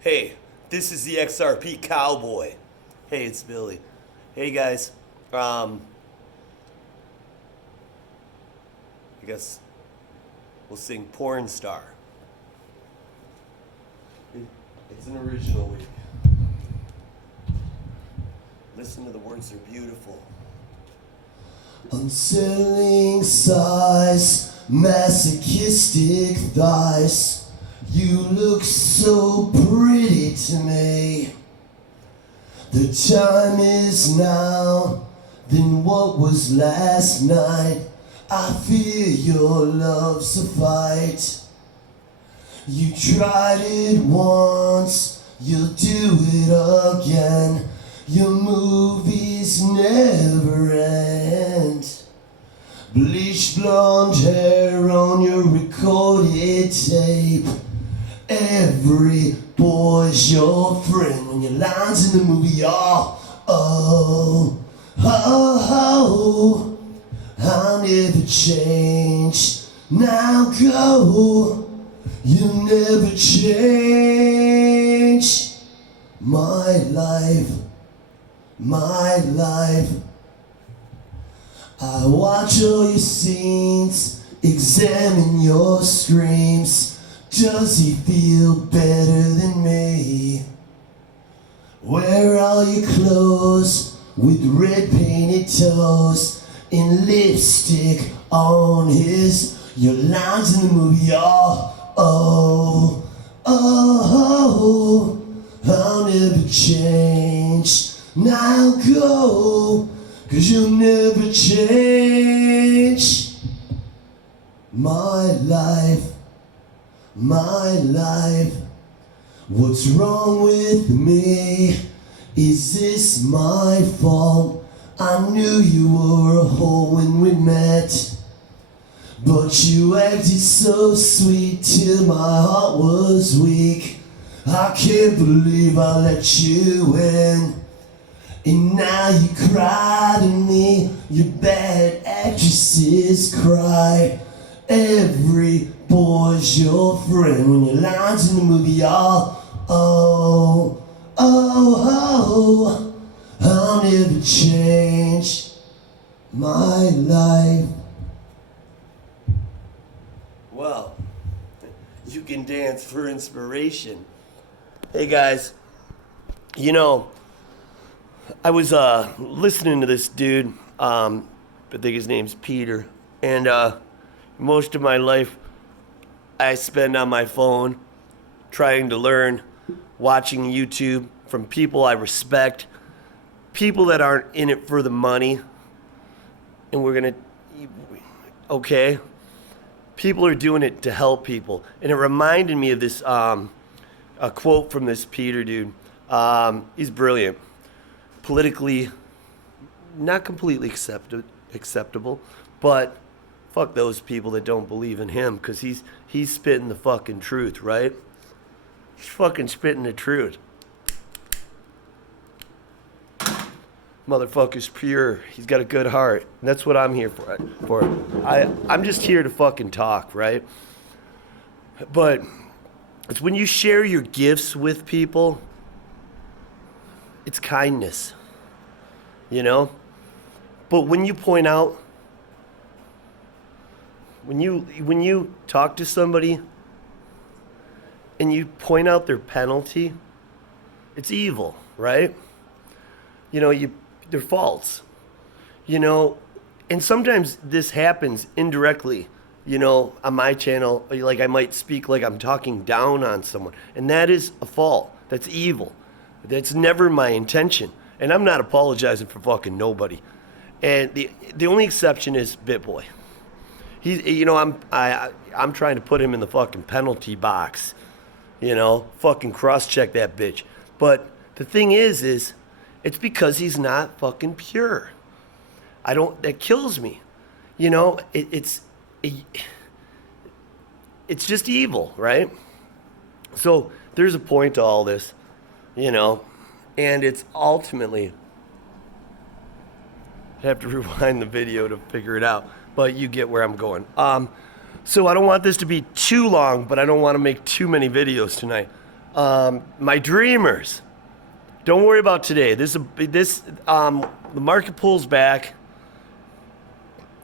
Hey, this is the XRP Cowboy. Hey, it's Billy. Hey guys, I guess we'll sing Porn Star. It's an original week. Listen to the words, they're beautiful. Unsettling sighs, masochistic thighs. You look so pretty to me. The time is now, then what was last night? I fear your love's a fight. You tried it once, you'll do it again. Your movies never end. Bleached blonde hair on your recorded tape. Every boy's your friend when your lines in the movie are oh, oh, oh. I'll never change. Now go. You'll never change. My life. I watch all your scenes, examine your screams. Does he feel better than me? Wear all your clothes with red painted toes and lipstick on his. Your lines in the movie are oh, oh, oh. I'll never change. Now go, 'cause you'll never change. My life. What's wrong with me? Is this my fault? I knew you were a hoe when we met, but you acted so sweet till my heart was weak. I can't believe I let you in. And now you cry to me, your bad actresses cry. Every boy's your friend when your lines in the movie are oh, oh, oh. I'll never change my life. Well, you can dance for inspiration. Hey guys, you know, I was listening to this dude, I think his name's Peter, and most of my life I spend on my phone trying to learn, watching YouTube from people I respect, people that aren't in it for the money, and okay, people are doing it to help people. And it reminded me of this, a quote from this Peter dude. He's brilliant. Politically, not completely acceptable, but fuck those people that don't believe in him, because he's spitting the fucking truth, right? He's fucking spitting the truth. Motherfucker's pure. He's got a good heart. And that's what I'm here for. I'm just here to fucking talk, right? But it's when you share your gifts with people, it's kindness, you know? But when you point out, when you talk to somebody and you point out their penalty, it's evil, right? You know, they're false, you know, and sometimes this happens indirectly, you know, on my channel. Like I might speak like I'm talking down on someone, and that is a fault. That's evil. That's never my intention, and I'm not apologizing for fucking nobody. And the only exception is BitBoy. He's, you know, I'm trying to put him in the fucking penalty box, you know, fucking cross-check that bitch. But the thing is it's because he's not fucking pure. That kills me, you know. It's just evil, right? So there's a point to all this, you know, and it's ultimately, I'd have to rewind the video to figure it out, but you get where I'm going. So I don't want this to be too long, but I don't want to make too many videos tonight. My dreamers. Don't worry about today. The market pulls back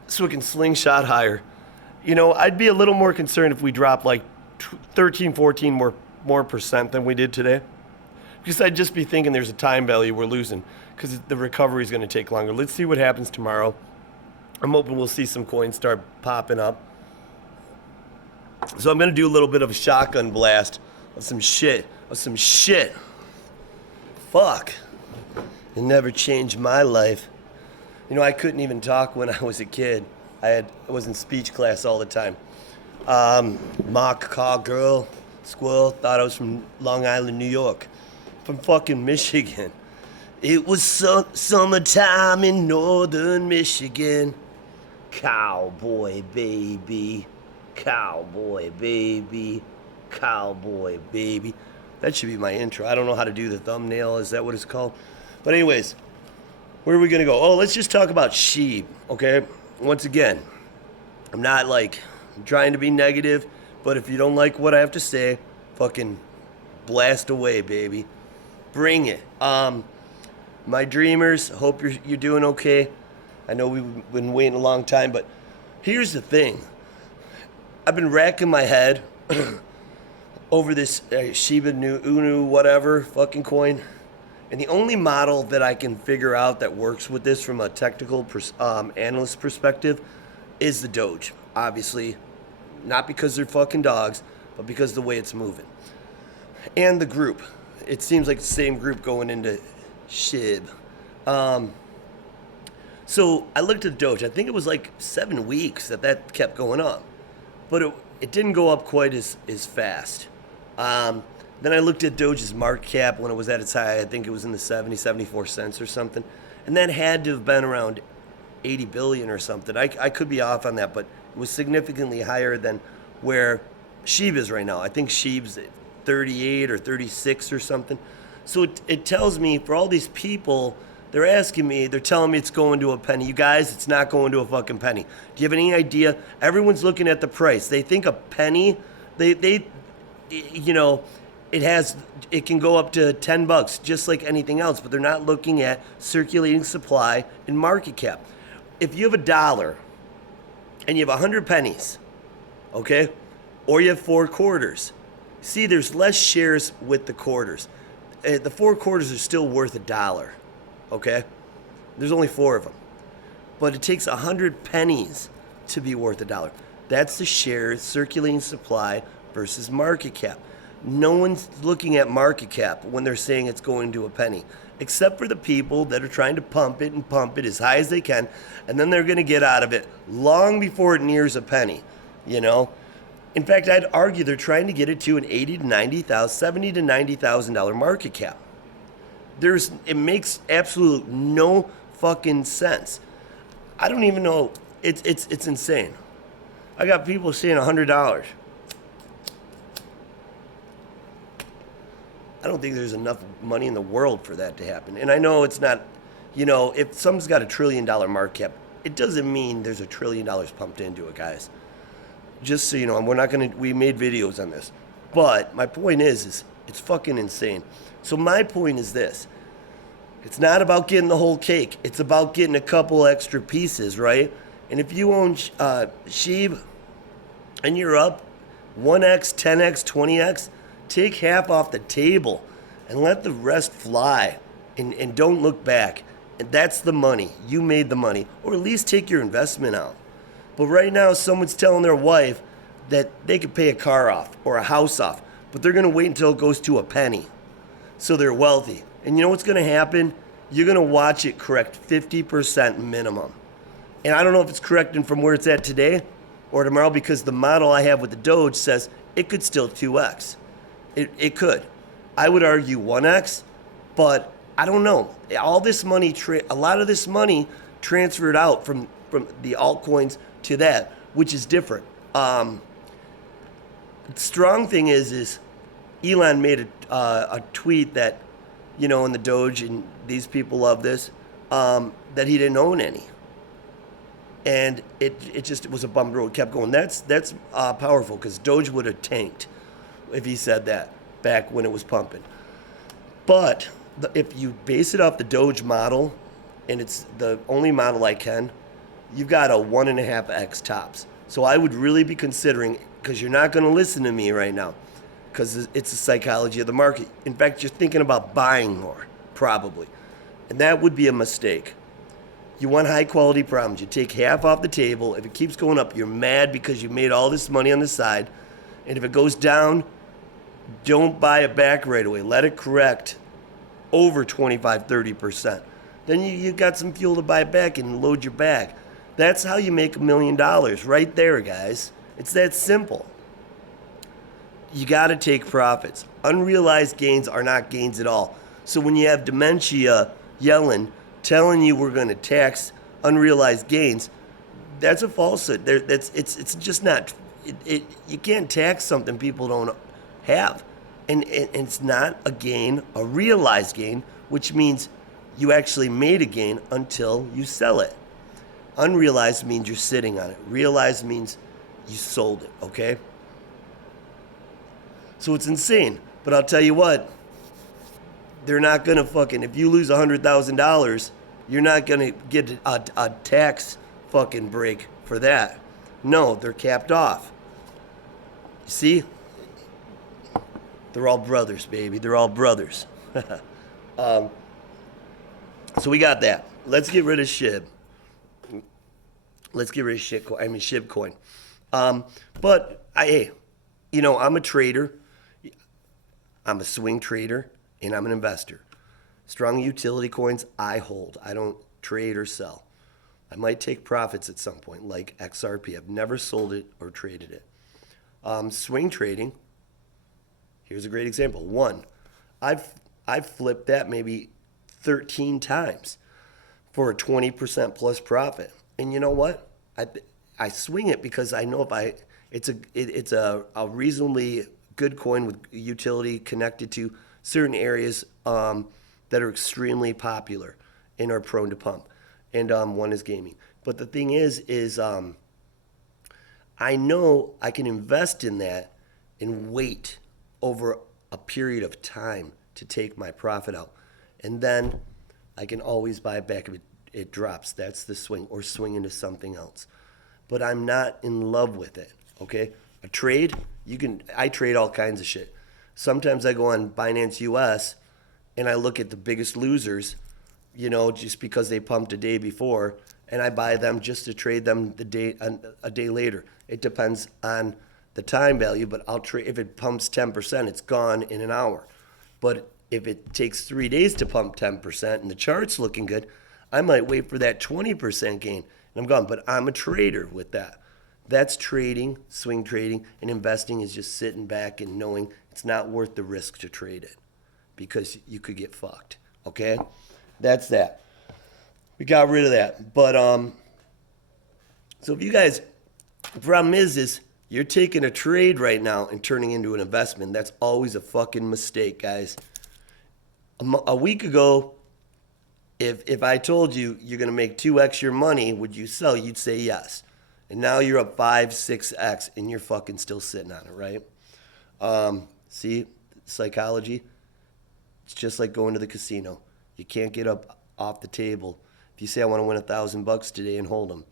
so it can slingshot higher. You know, I'd be a little more concerned if we dropped like 13, 14 more percent than we did today. Because I'd just be thinking there's a time value we're losing because the recovery is going to take longer. Let's see what happens tomorrow. I'm hoping we'll see some coins start popping up. So I'm going to do a little bit of a shotgun blast of some shit. Fuck. It never changed my life. You know, I couldn't even talk when I was a kid. I was in speech class all the time. Mock, call, girl, squirrel, thought I was from Long Island, New York. From fucking Michigan. It was summertime in northern Michigan. Cowboy baby, cowboy baby, cowboy baby. That should be my intro. I don't know how to do the thumbnail. Is that what it's called? But anyways, where are we gonna go? Oh, let's just talk about sheep, okay? Once again, I'm not like trying to be negative, but if you don't like what I have to say, fucking blast away, baby. Bring it. My dreamers, hope you're doing okay. I know we've been waiting a long time, but here's the thing. I've been racking my head over this Shiba Inu whatever fucking coin, and the only model that I can figure out that works with this from a technical analyst perspective is the Doge. Obviously, not because they're fucking dogs, but because of the way it's moving. And the group. It seems like the same group going into SHIB. So I looked at Doge. I think it was like 7 weeks that kept going up. But it didn't go up quite as fast. Then I looked at Doge's market cap when it was at its high. I think it was in the 74 cents or something. And that had to have been around 80 billion or something. I could be off on that, but it was significantly higher than where SHIB is right now. I think SHIB's 38 or 36 or something. So it tells me for all these people, they're asking me, they're telling me it's going to a penny. You guys, it's not going to a fucking penny. Do you have any idea? Everyone's looking at the price. They think a penny, you know, it can go up to $10 just like anything else, but they're not looking at circulating supply and market cap. If you have $1 and you have 100 pennies, okay, or you have 4 quarters, see, there's less shares with the quarters. The 4 quarters are still worth $1, okay? There's only 4 of them. But it takes 100 pennies to be worth $1. That's the share circulating supply versus market cap. No one's looking at market cap when they're saying it's going to a penny, except for the people that are trying to pump it as high as they can, and then they're going to get out of it long before it nears a penny, you know? In fact, I'd argue they're trying to get it to an $80,000 to $90,000, $70,000 to $90,000 market cap. It makes absolute no fucking sense. I don't even know. It's insane. I got people saying $100. I don't think there's enough money in the world for that to happen. And I know it's not, you know, if something's got $1 trillion market cap, it doesn't mean there's $1 trillion pumped into it, guys. Just so you know, we made videos on this. But my point is it's fucking insane. So my point is this. It's not about getting the whole cake. It's about getting a couple extra pieces, right? And if you own SHIB and you're up 1x, 10x, 20x, take half off the table and let the rest fly and don't look back. And that's the money. You made the money. Or at least take your investment out. But right now, someone's telling their wife that they could pay a car off or a house off, but they're going to wait until it goes to a penny. So they're wealthy. And you know what's going to happen? You're going to watch it correct 50% minimum. And I don't know if it's correcting from where it's at today or tomorrow, because the model I have with the Doge says it could still 2x. It could. I would argue 1x, but I don't know. All this money, a lot of this money transferred out from the altcoins to that, which is different. Strong thing is Elon made a tweet that, you know, in the Doge, and these people love this, that he didn't own any. And it was a bummed road, kept going. That's powerful, because Doge would have tanked if he said that. back when it was pumping. But if you base it off the Doge model, and it's the only model I can, you've got a 1.5x tops. So I would really be considering, because you're not going to listen to me right now, because it's the psychology of the market. In fact, you're thinking about buying more, probably. And that would be a mistake. You want high quality problems. You take half off the table. If it keeps going up, you're mad because you made all this money on the side. And if it goes down, don't buy it back right away. Let it correct over 25, 30%. Then you got some fuel to buy it back and load your bag. That's how you make $1 million right there, guys. It's that simple. You got to take profits. Unrealized gains are not gains at all. So when you have dementia yelling, telling you we're going to tax unrealized gains, that's a falsehood. It's just not. You can't tax something people don't have, and it's not a gain, a realized gain, which means you actually made a gain until you sell it. Unrealized means you're sitting on it. Realized means you sold it. Okay. So it's insane. But I'll tell you what, they're not going to fucking, if you lose $100,000, you're not going to get a tax fucking break for that. No, they're capped off. You see? They're all brothers, baby. They're all brothers. So we got that. Let's get rid of SHIB. Let's get rid of SHIB coin. But I'm a trader. I'm a swing trader, and I'm an investor. Strong utility coins, I hold. I don't trade or sell. I might take profits at some point, like XRP. I've never sold it or traded it. Swing trading, here's a great example. One, I've flipped that maybe 13 times for a 20% plus profit. And you know what? I swing it because I know it's a reasonably good coin with utility connected to certain areas that are extremely popular and are prone to pump. And one is gaming. But the thing is I know I can invest in that and wait over a period of time to take my profit out. And then I can always buy it back if it drops. That's the swing, or swing into something else. But I'm not in love with it, okay? A trade, I trade all kinds of shit. Sometimes I go on Binance US and I look at the biggest losers, just because they pumped a day before, and I buy them just to trade them a day later. It depends on the time value, but I'll trade. If it pumps 10%, it's gone in an hour. But if it takes 3 days to pump 10% and the chart's looking good, I might wait for that 20% gain and I'm gone. But I'm a trader with that. That's trading, swing trading, and investing is just sitting back and knowing it's not worth the risk to trade it because you could get fucked. Okay? That's that. We got rid of that. But so if you guys, the problem is you're taking a trade right now and turning into an investment. That's always a fucking mistake, guys. A week ago, if I told you you're going to make 2x your money, would you sell? You'd say yes. And now you're up 5, 6x and you're fucking still sitting on it, right? See, psychology, it's just like going to the casino. You can't get up off the table. If you say, I want to win $1,000 today and hold them,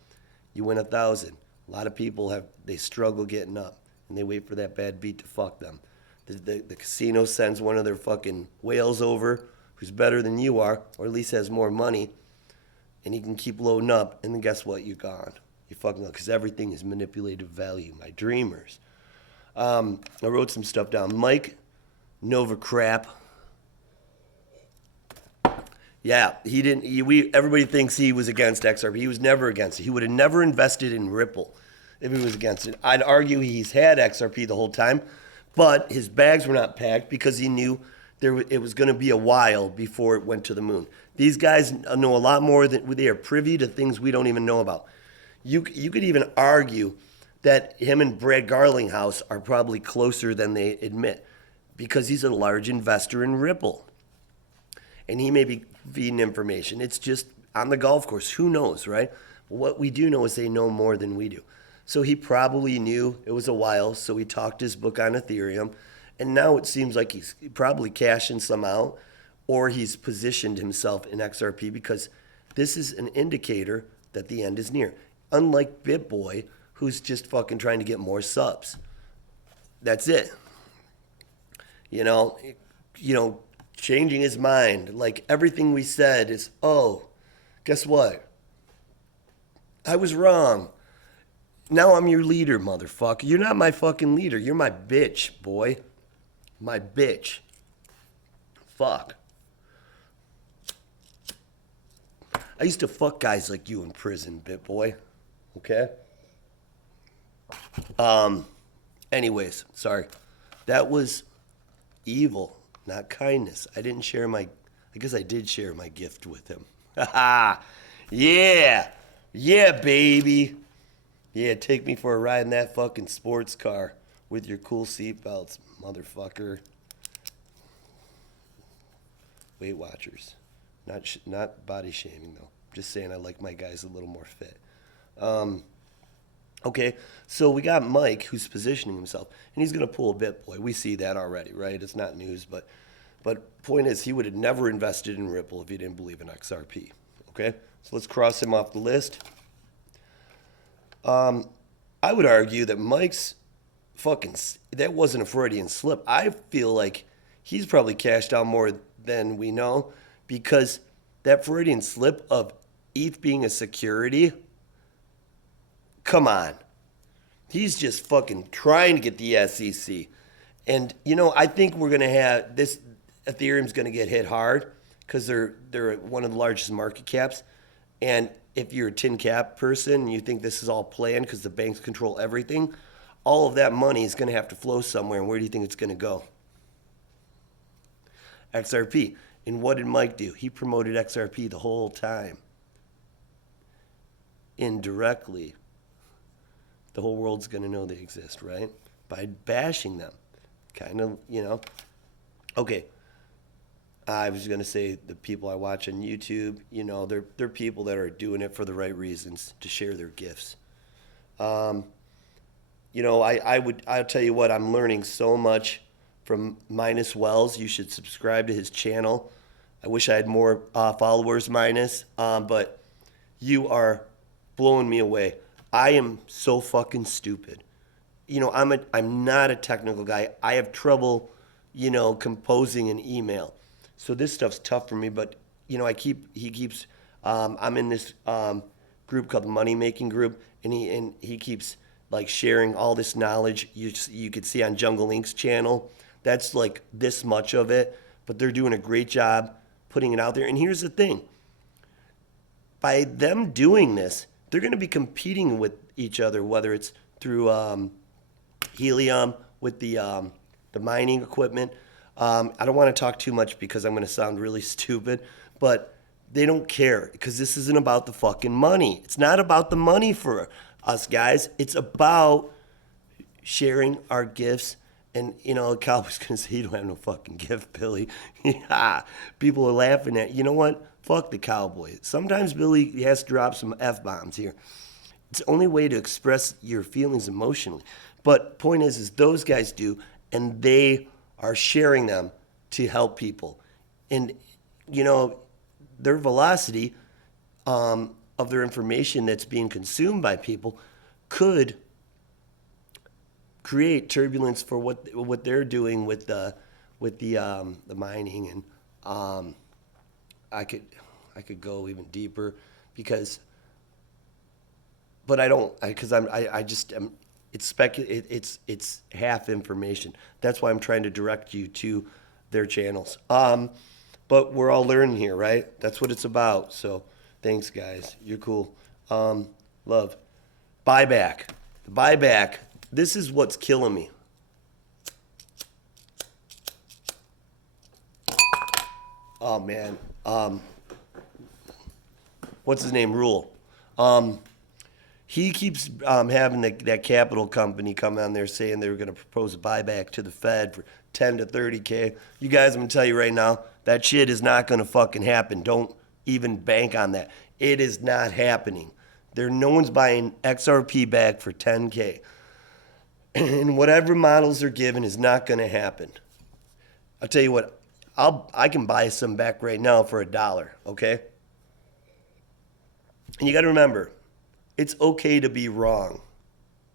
you win 1,000. A lot of people they struggle getting up and they wait for that bad beat to fuck them. The casino sends one of their fucking whales over who's better than you are, or at least has more money, and he can keep loading up, and then guess what? You're gone. You fucking because everything is manipulated value. My dreamers. I wrote some stuff down. Mike Nova Crap. Yeah, he didn't. Everybody thinks he was against XRP. He was never against it. He would have never invested in Ripple if he was against it. I'd argue he's had XRP the whole time, but his bags were not packed because he knew it was going to be a while before it went to the moon. These guys know a lot more than they are privy to things we don't even know about. You could even argue that him and Brad Garlinghouse are probably closer than they admit because he's a large investor in Ripple. And he may be feeding information. It's just on the golf course. Who knows, right? What we do know is they know more than we do. So he probably knew it was a while, so he talked his book on Ethereum. And now it seems like he's probably cashing some out, or he's positioned himself in XRP because this is an indicator that the end is near. Unlike BitBoy, who's just fucking trying to get more subs. That's it. You know, changing his mind. Like everything we said is, oh, guess what? I was wrong. Now I'm your leader, motherfucker. You're not my fucking leader. You're my bitch, boy. My bitch. Fuck. I used to fuck guys like you in prison, BitBoy. Okay? Anyways, sorry. That was evil, not kindness. I guess I did share my gift with him. Yeah. Yeah, baby. Yeah, take me for a ride in that fucking sports car with your cool seatbelts, motherfucker. Weight Watchers. Not body shaming, though. Just saying I like my guys a little more fit. Okay, so we got Mike who's positioning himself, and he's going to pull a BitBoy. We see that already, right? It's not news, but point is, he would have never invested in Ripple if he didn't believe in XRP. Okay, so let's cross him off the list. I would argue that Mike's that wasn't a Freudian slip. I feel like he's probably cashed out more than we know because that Freudian slip of ETH being a security, come on. He's just fucking trying to get the SEC. And, I think we're going to have this, Ethereum's going to get hit hard because they're one of the largest market caps. And if you're a tin cap person and you think this is all planned because the banks control everything, all of that money is going to have to flow somewhere. And where do you think it's going to go? XRP. And what did Mike do? He promoted XRP the whole time. Indirectly. The whole world's going to know they exist, right? By bashing them. Kind of, Okay. I was going to say the people I watch on YouTube, they're people that are doing it for the right reasons, to share their gifts. I'll tell you what, I'm learning so much from Minus Wells. You should subscribe to his channel. I wish I had more followers, Minus, but you are blowing me away. I am so fucking stupid. I'm not a technical guy. I have trouble, composing an email. So this stuff's tough for me, but I'm in this group called the Money Making Group, and he keeps like sharing all this knowledge. You could see on Jungle Inc.'s channel, that's like this much of it, but they're doing a great job putting it out there. And here's the thing: by them doing this, they're going to be competing with each other, whether it's through Helium with the mining equipment. I don't want to talk too much because I'm going to sound really stupid, but they don't care because this isn't about the fucking money. It's not about the money for us guys. It's about sharing our gifts. And, Cowboy's going to say, you don't have no fucking gift, Billy. Yeah, people are laughing at you. You know what? Fuck the Cowboy. Sometimes Billy has to drop some F-bombs here. It's the only way to express your feelings emotionally. But point is those guys do, and they are sharing them to help people. And, their velocity of their information that's being consumed by people could create turbulence for what they're doing with the mining. And I could go even deeper but I don't, because I just am. It's half information. That's why I'm trying to direct you to their channels. But we're all learning here, right? That's what it's about. So thanks, guys. You're cool. Love. Buyback. The buyback. This is what's killing me. Oh man. What's his name? Rule. He keeps having that capital company come on there saying they were going to propose a buyback to the Fed for 10 to 30K. You guys, I'm going to tell you right now, that shit is not going to fucking happen. Don't even bank on that. It is not happening. No one's buying XRP back for 10K. And whatever models they're given is not going to happen. I'll tell you what, I can buy some back right now for $1, okay? And you got to remember, it's okay to be wrong.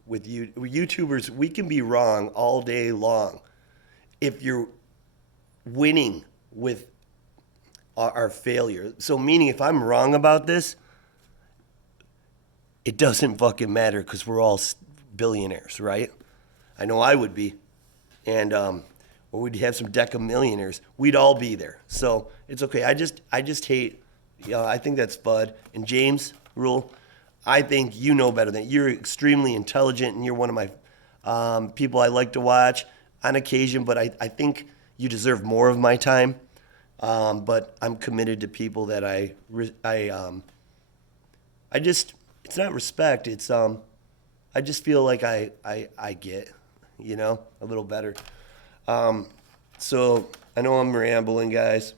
With YouTubers, we can be wrong all day long. If you're winning with our failure. So meaning if I'm wrong about this, it doesn't fucking matter because we're all billionaires, right? I know I would be. And or we'd have some deck of millionaires. We'd all be there. So it's okay. I just hate, I think that's Bud. And James Rule, I think you know better than you're extremely intelligent and you're one of my people I like to watch on occasion, but I think you deserve more of my time. But I'm committed to people that I just, it's not respect. It's, I just feel like I get, a little better. So I know I'm rambling, guys.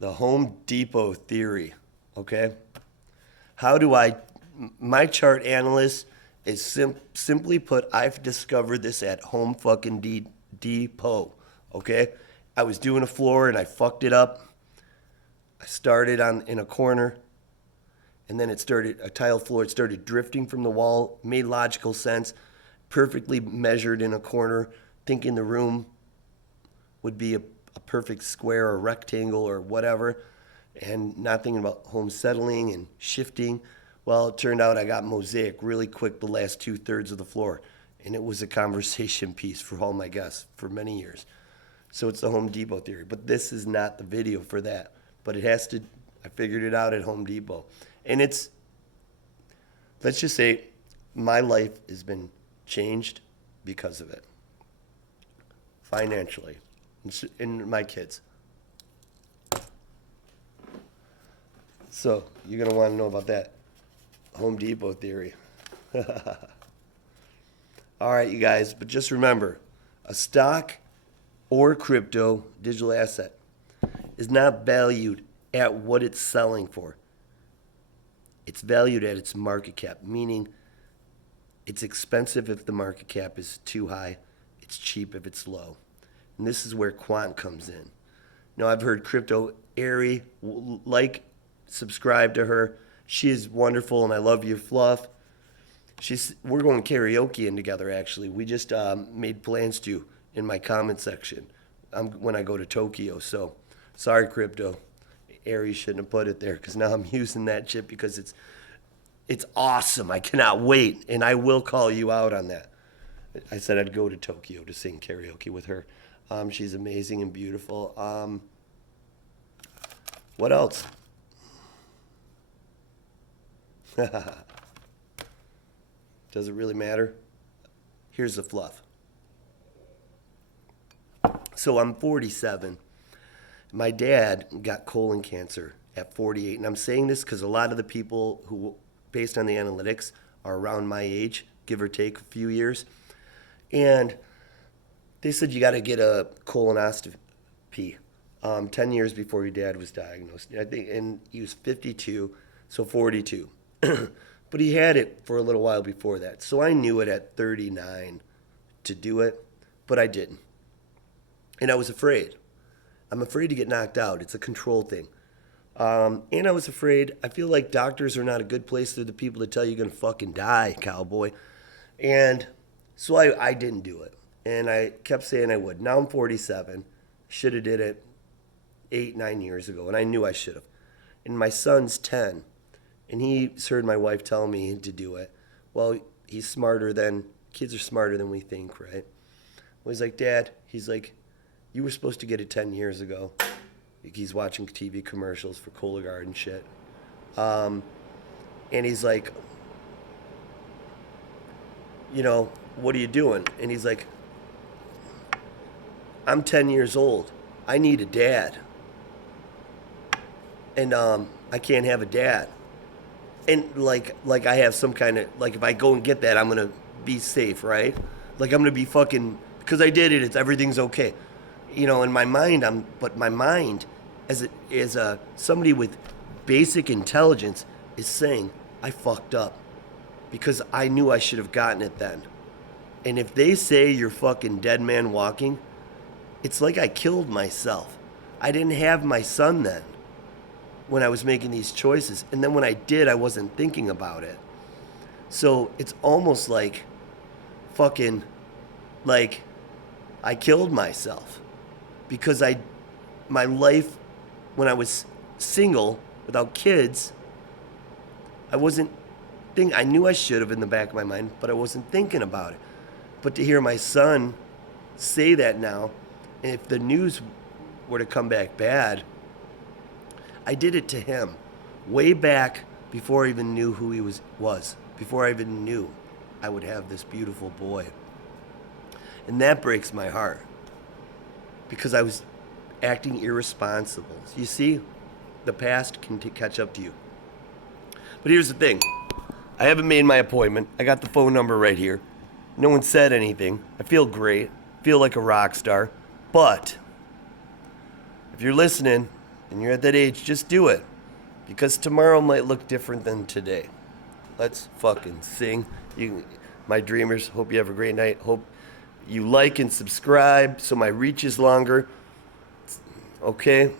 The Home Depot theory, okay? How do my chart analyst is simply put, I've discovered this at Home fucking Depot, okay? I was doing a floor and I fucked it up. I started in a corner and then a tile floor, it started drifting from the wall, made logical sense, perfectly measured in a corner, thinking the room would be a perfect square or rectangle or whatever, and not thinking about home settling and shifting. Well, it turned out I got mosaic really quick the last 2/3 of the floor, and it was a conversation piece for all my guests for many years. So it's the Home Depot theory, but this is not the video for that. But it has to, I figured it out at Home Depot. And it's, let's just say, my life has been changed because of it. Financially. And my kids. So, you're going to want to know about that. Home Depot theory. All right, you guys, but just remember, a stock or crypto digital asset is not valued at what it's selling for. It's valued at its market cap, meaning it's expensive if the market cap is too high. It's cheap if it's low. And this is where quant comes in. Now, I've heard Crypto Airy, subscribe to her. She is wonderful, and I love you, Fluff. We're going karaoke in together, actually. We just made plans to in my comment section when I go to Tokyo. So, sorry, Crypto. Airy shouldn't have put it there because now I'm using that shit because it's awesome. I cannot wait, and I will call you out on that. I said I'd go to Tokyo to sing karaoke with her. She's amazing and beautiful. What else? Does it really matter? Here's the fluff. So I'm 47. My dad got colon cancer at 48. And I'm saying this because a lot of the people who, based on the analytics, are around my age, give or take a few years. And they said you got to get a colonoscopy 10 years before your dad was diagnosed. I think, and he was 52, so 42. But he had it for a little while before that. So I knew it at 39 to do it, but I didn't. And I was afraid. I'm afraid to get knocked out. It's a control thing. And I was afraid. I feel like doctors are not a good place. They're the people that tell you you're going to fucking die, cowboy. And so I didn't do it. And I kept saying I would. Now I'm 47. Should have did it 8-9 years ago. And I knew I should have. And my son's 10. And he's heard my wife tell me to do it. Well, kids are smarter than we think, right? Well, he's like, Dad, you were supposed to get it 10 years ago. He's watching TV commercials for Cologuard and shit. And he's like, what are you doing? And he's like, I'm 10 years old. I need a dad. And I can't have a dad. And like I have some kind of, if I go and get that, I'm going to be safe, right? I'm going to be fucking, because I did it, everything's okay. In my mind, my mind, as somebody with basic intelligence, is saying I fucked up because I knew I should have gotten it then. And if they say you're fucking dead man walking, it's like I killed myself. I didn't have my son then when I was making these choices. And then when I did, I wasn't thinking about it. So it's almost like fucking, like I killed myself because my life when I was single without kids, I knew I should have in the back of my mind, but I wasn't thinking about it. But to hear my son say that now, and if the news were to come back bad, I did it to him way back before I even knew who he was, before I even knew I would have this beautiful boy. And that breaks my heart because I was acting irresponsible. You see, the past can catch up to you. But here's the thing. I haven't made my appointment. I got the phone number right here. No one said anything. I feel great. Feel like a rock star. But if you're listening and you're at that age, just do it. Because tomorrow might look different than today. Let's fucking sing. My dreamers, hope you have a great night. Hope you like and subscribe so my reach is longer. Okay?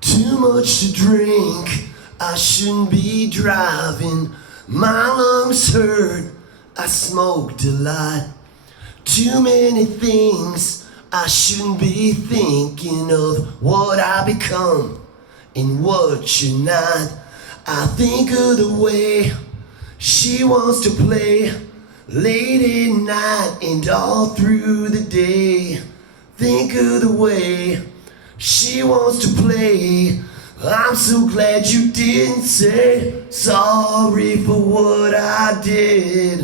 Too much to drink, I shouldn't be driving. My lungs hurt, I smoked a lot. Too many things, I shouldn't be thinking of what I become and what you're not. I think of the way she wants to play late at night and all through the day. Think of the way she wants to play. I'm so glad you didn't say sorry for what I did.